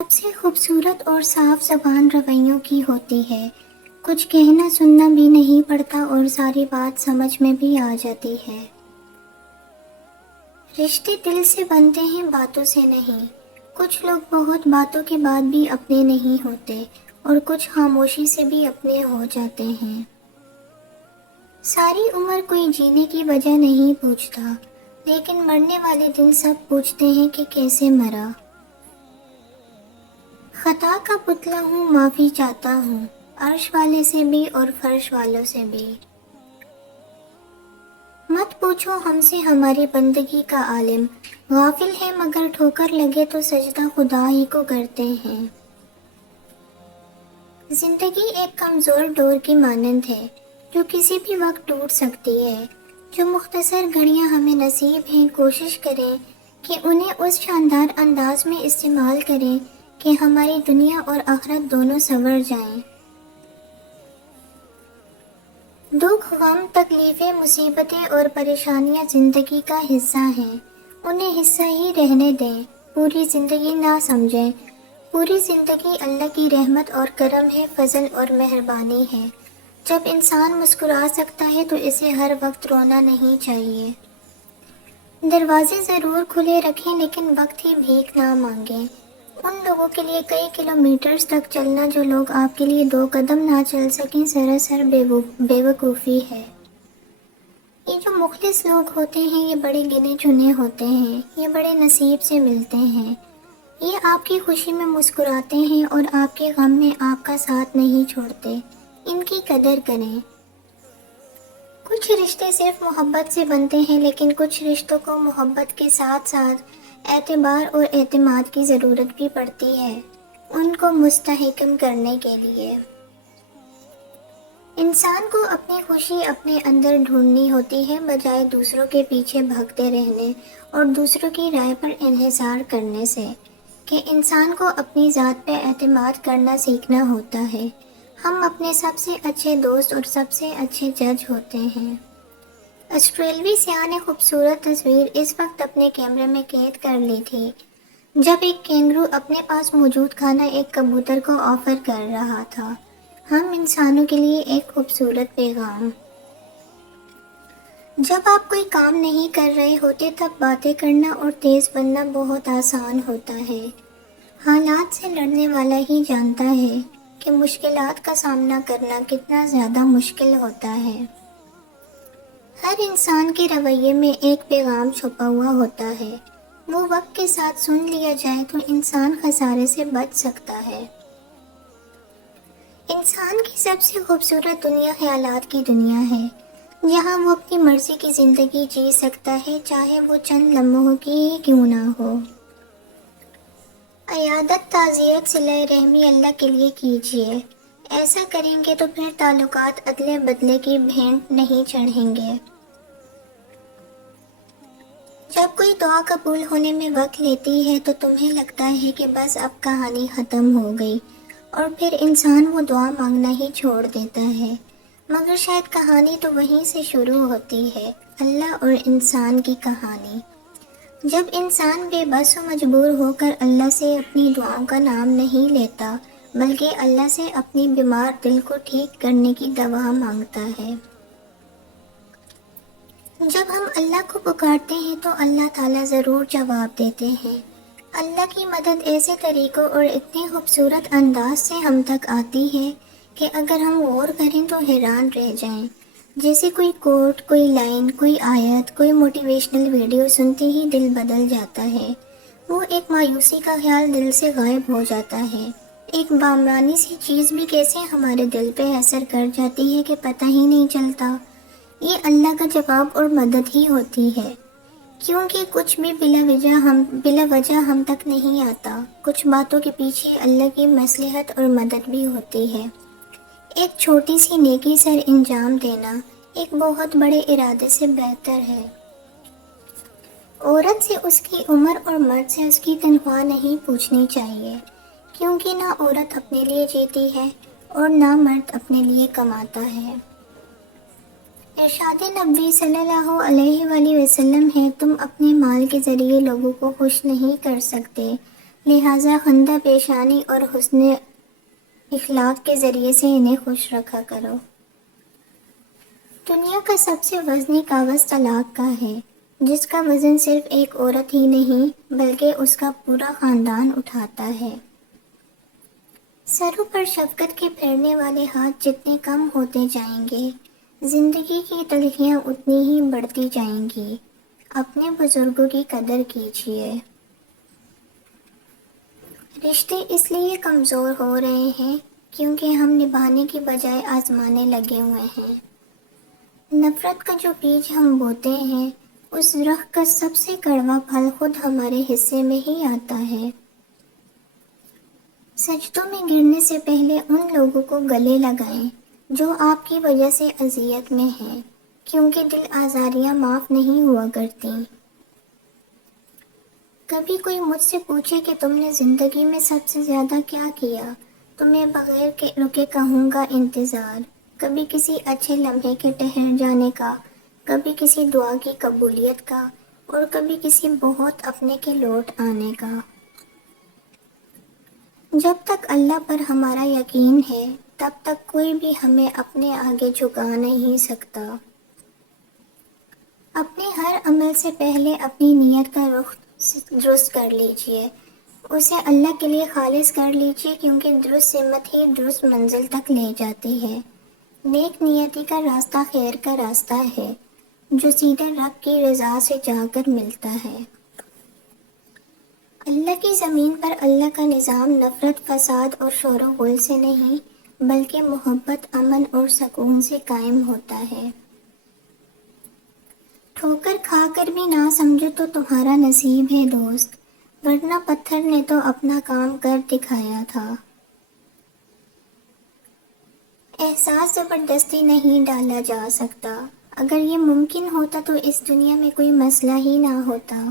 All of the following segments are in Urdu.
سب سے خوبصورت اور صاف زبان رویوں کی ہوتی ہے۔ کچھ کہنا سننا بھی نہیں پڑتا اور ساری بات سمجھ میں بھی آ جاتی ہے۔ رشتے دل سے بنتے ہیں، باتوں سے نہیں۔ کچھ لوگ بہت باتوں کے بعد بھی اپنے نہیں ہوتے اور کچھ خاموشی سے بھی اپنے ہو جاتے ہیں۔ ساری عمر کوئی جینے کی وجہ نہیں پوچھتا، لیکن مرنے والے دن سب پوچھتے ہیں کہ کیسے مرا۔ خطا کا پتلا ہوں، معافی چاہتا ہوں، عرش والے سے بھی اور فرش والوں سے بھی۔ مت پوچھو ہم سے ہماری بندگی کا عالم، غافل ہے مگر ٹھوکر لگے تو سجدہ خدا ہی کو کرتے ہیں۔ زندگی ایک کمزور ڈور کی مانند ہے جو کسی بھی وقت ٹوٹ سکتی ہے۔ جو مختصر گھڑیاں ہمیں نصیب ہیں، کوشش کریں کہ انہیں اس شاندار انداز میں استعمال کریں کہ ہماری دنیا اور آخرت دونوں سنور جائیں۔ دکھ، غم، تکلیفیں، مصیبتیں اور پریشانیاں زندگی کا حصہ ہیں، انہیں حصہ ہی رہنے دیں، پوری زندگی نہ سمجھیں۔ پوری زندگی اللہ کی رحمت اور کرم ہے، فضل اور مہربانی ہے۔ جب انسان مسکرا سکتا ہے تو اسے ہر وقت رونا نہیں چاہیے۔ دروازے ضرور کھلے رکھیں لیکن وقت ہی بھیک نہ مانگیں۔ ان لوگوں کے لیے کئی کلومیٹرز تک چلنا جو لوگ آپ کے لیے 2 قدم نہ چل سکیں سراسر بے وقوفی ہے۔ یہ جو مخلص لوگ ہوتے ہیں یہ بڑے گنے چنے ہوتے ہیں، یہ بڑے نصیب سے ملتے ہیں۔ یہ آپ کی خوشی میں مسکراتے ہیں اور آپ کے غم میں آپ کا ساتھ نہیں چھوڑتے، ان کی قدر کریں۔ کچھ رشتے صرف محبت سے بنتے ہیں لیکن کچھ رشتوں کو محبت کے ساتھ ساتھ اعتبار اور اعتماد کی ضرورت بھی پڑتی ہے، ان کو مستحکم کرنے کے لیے۔ انسان کو اپنی خوشی اپنے اندر ڈھونڈنی ہوتی ہے، بجائے دوسروں کے پیچھے بھاگتے رہنے اور دوسروں کی رائے پر انحصار کرنے سے، کہ انسان کو اپنی ذات پہ اعتماد کرنا سیکھنا ہوتا ہے۔ ہم اپنے سب سے اچھے دوست اور سب سے اچھے جج ہوتے ہیں۔ آسٹریلوی سیاح نے خوبصورت تصویر اس وقت اپنے کیمرے میں قید کر لی تھی جب ایک کینگرو اپنے پاس موجود کھانا ایک کبوتر کو آفر کر رہا تھا۔ ہم انسانوں کے لیے ایک خوبصورت پیغام۔ جب آپ کوئی کام نہیں کر رہے ہوتے تب باتیں کرنا اور تیز بننا بہت آسان ہوتا ہے۔ حالات سے لڑنے والا ہی جانتا ہے کہ مشکلات کا سامنا کرنا کتنا زیادہ مشکل ہوتا ہے۔ ہر انسان کے رویے میں ایک پیغام چھپا ہوا ہوتا ہے، وہ وقت کے ساتھ سن لیا جائے تو انسان خسارے سے بچ سکتا ہے۔ انسان کی سب سے خوبصورت دنیا خیالات کی دنیا ہے، جہاں وہ اپنی مرضی کی زندگی جی سکتا ہے، چاہے وہ چند لمحوں کی ہی کیوں نہ ہو۔ عیادت، تعزیت، صلہ رحمی اللہ کے لیے کیجیے، ایسا کریں گے تو پھر تعلقات ادلے بدلے کی بھینٹ نہیں چڑھیں گے۔ جب کوئی دعا قبول ہونے میں وقت لیتی ہے تو تمہیں لگتا ہے کہ بس اب کہانی ختم ہو گئی اور پھر انسان وہ دعا مانگنا ہی چھوڑ دیتا ہے، مگر شاید کہانی تو وہیں سے شروع ہوتی ہے، اللہ اور انسان کی کہانی۔ جب انسان بے بس و مجبور ہو کر اللہ سے اپنی دعاؤں کا نام نہیں لیتا بلکہ اللہ سے اپنی بیمار دل کو ٹھیک کرنے کی دوا مانگتا ہے۔ جب ہم اللہ کو پکارتے ہیں تو اللہ تعالیٰ ضرور جواب دیتے ہیں۔ اللہ کی مدد ایسے طریقوں اور اتنے خوبصورت انداز سے ہم تک آتی ہے کہ اگر ہم غور کریں تو حیران رہ جائیں۔ جیسے کوئی کوٹ، کوئی لائن، کوئی آیت، کوئی موٹیویشنل ویڈیو سنتے ہی دل بدل جاتا ہے، وہ ایک مایوسی کا خیال دل سے غائب ہو جاتا ہے۔ ایک بامانی سی چیز بھی کیسے ہمارے دل پہ اثر کر جاتی ہے کہ پتہ ہی نہیں چلتا۔ یہ اللہ کا جواب اور مدد ہی ہوتی ہے، کیونکہ کچھ بھی بلا وجہ ہم تک نہیں آتا، کچھ باتوں کے پیچھے اللہ کی مصلحت اور مدد بھی ہوتی ہے۔ ایک چھوٹی سی نیکی سر انجام دینا ایک بہت بڑے ارادے سے بہتر ہے۔ عورت سے اس کی عمر اور مرد سے اس کی تنخواہ نہیں پوچھنی چاہیے، کیونکہ نہ عورت اپنے لیے جیتی ہے اور نہ مرد اپنے لیے کماتا ہے۔ ارشاد نبی صلی اللہ علیہ وآلہ وسلم ہے، تم اپنے مال کے ذریعے لوگوں کو خوش نہیں کر سکتے، لہٰذا خندہ پیشانی اور حسن اخلاق کے ذریعے سے انہیں خوش رکھا کرو۔ دنیا کا سب سے وزنی کاغذ طلاق کا ہے، جس کا وزن صرف ایک عورت ہی نہیں بلکہ اس کا پورا خاندان اٹھاتا ہے۔ سروں پر شفقت کے پھیرنے والے ہاتھ جتنے کم ہوتے جائیں گے، زندگی کی تلخیاں اتنی ہی بڑھتی جائیں گی۔ اپنے بزرگوں کی قدر کیجیے۔ رشتے اس لیے کمزور ہو رہے ہیں کیونکہ ہم نبھانے کی بجائے آزمانے لگے ہوئے ہیں۔ نفرت کا جو بیج ہم بوتے ہیں، اس درخت کا سب سے کڑوا پھل خود ہمارے حصے میں ہی آتا ہے۔ سجدوں میں گرنے سے پہلے ان لوگوں کو گلے لگائیں جو آپ کی وجہ سے اذیت میں ہیں، کیونکہ دل آزاریاں معاف نہیں ہوا کرتی۔ کبھی کوئی مجھ سے پوچھے کہ تم نے زندگی میں سب سے زیادہ کیا کیا، تو میں بغیر رکے کہوں گا انتظار۔ کبھی کسی اچھے لمحے کے ٹھہر جانے کا، کبھی کسی دعا کی قبولیت کا، اور کبھی کسی بہت اپنے کے لوٹ آنے کا۔ جب تک اللہ پر ہمارا یقین ہے، تب تک کوئی بھی ہمیں اپنے آگے جھکا نہیں سکتا۔ اپنے ہر عمل سے پہلے اپنی نیت کا رخ درست کر لیجئے، اسے اللہ کے لیے خالص کر لیجئے، کیونکہ درست سمت ہی درست منزل تک لے جاتی ہے۔ نیک نیتی کا راستہ خیر کا راستہ ہے، جو سیدھے رب کی رضا سے جا کر ملتا ہے۔ اللہ کی زمین پر اللہ کا نظام نفرت، فساد اور شور و غل سے نہیں بلکہ محبت، امن اور سکون سے قائم ہوتا ہے۔ ٹھوکر کھا کر بھی نہ سمجھو تو تمہارا نصیب ہے دوست، ورنہ پتھر نے تو اپنا کام کر دکھایا تھا۔ احساس زبردستی نہیں ڈالا جا سکتا، اگر یہ ممکن ہوتا تو اس دنیا میں کوئی مسئلہ ہی نہ ہوتا۔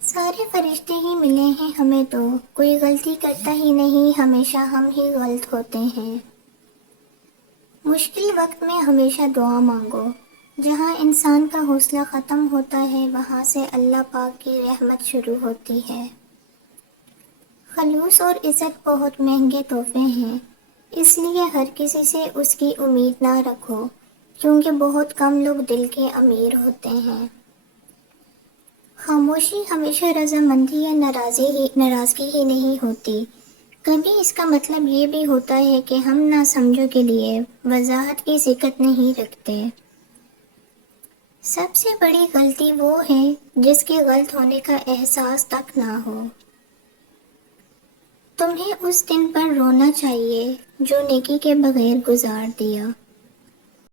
سارے فرشتے ہی ملے ہیں ہمیں تو، کوئی غلطی کرتا ہی نہیں، ہمیشہ ہم ہی غلط ہوتے ہیں۔ مشکل وقت میں ہمیشہ دعا مانگو، جہاں انسان کا حوصلہ ختم ہوتا ہے وہاں سے اللہ پاک کی رحمت شروع ہوتی ہے۔ خلوص اور عزت بہت مہنگے تحفے ہیں، اس لیے ہر کسی سے اس کی امید نہ رکھو، کیونکہ بہت کم لوگ دل کے امیر ہوتے ہیں۔ خاموشی ہمیشہ رضامندی یا ناراضگی ہی نہیں ہوتی، کبھی اس کا مطلب یہ بھی ہوتا ہے کہ ہم نہ سمجھو کے لیے وضاحت کی ضرورت نہیں رکھتے۔ سب سے بڑی غلطی وہ ہے جس کے غلط ہونے کا احساس تک نہ ہو۔ تمہیں اس دن پر رونا چاہیے جو نیکی کے بغیر گزار دیا۔